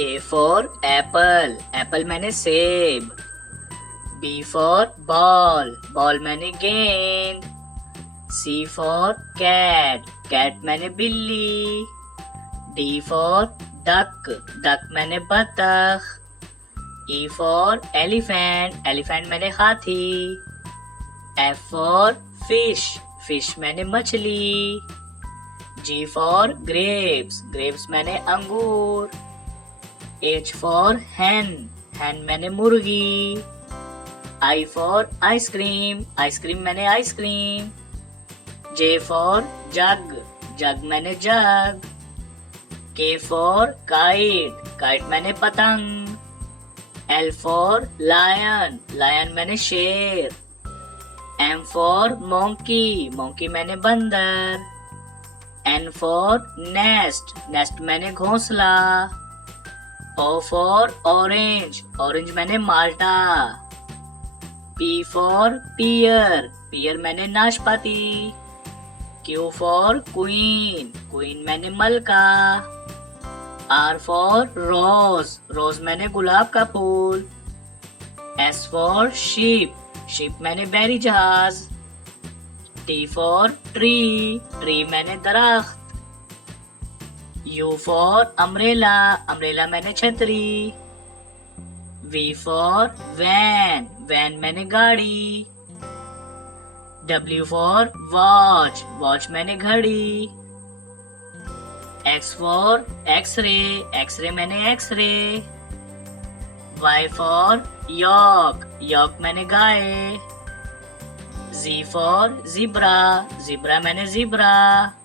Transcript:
A for apple, apple मैंने सेब। B for ball, ball मैंने गेंद। C for cat, cat मैंने बिल्ली। D for duck, duck मैंने बतख। E for elephant, elephant मैंने हाथी। F for fish, fish मैंने मछली। G for grapes, grapes मैंने अंगूर। H for hen, hen मैंने मुर्गी। I for ice cream, ice cream मैंने ice cream. J for jug, jug मैंने जग। K for kite, kite मैंने पतंग। L for lion, lion मैंने शेर। M for monkey, monkey मैंने बंदर। N for nest, nest मैंने घोंसला। O for orange, orange मैंने माल्टा। P for pear, pear मैंने नाशपाती। Q for queen, queen मैंने मलका। R for rose, rose मैंने गुलाब का फूल। S for sheep, sheep मैंने बैरी जहाज। T for tree, tree मैंने दरख्त। U for umbrella, umbrella मैंने छतरी। V for van, van मैंने गाड़ी। W for watch, watch मैंने घड़ी। X for x-ray, x-ray मैंने x-ray। Y for yak, yak मैंने गाय। Z for zebra, zebra मैंने zebra।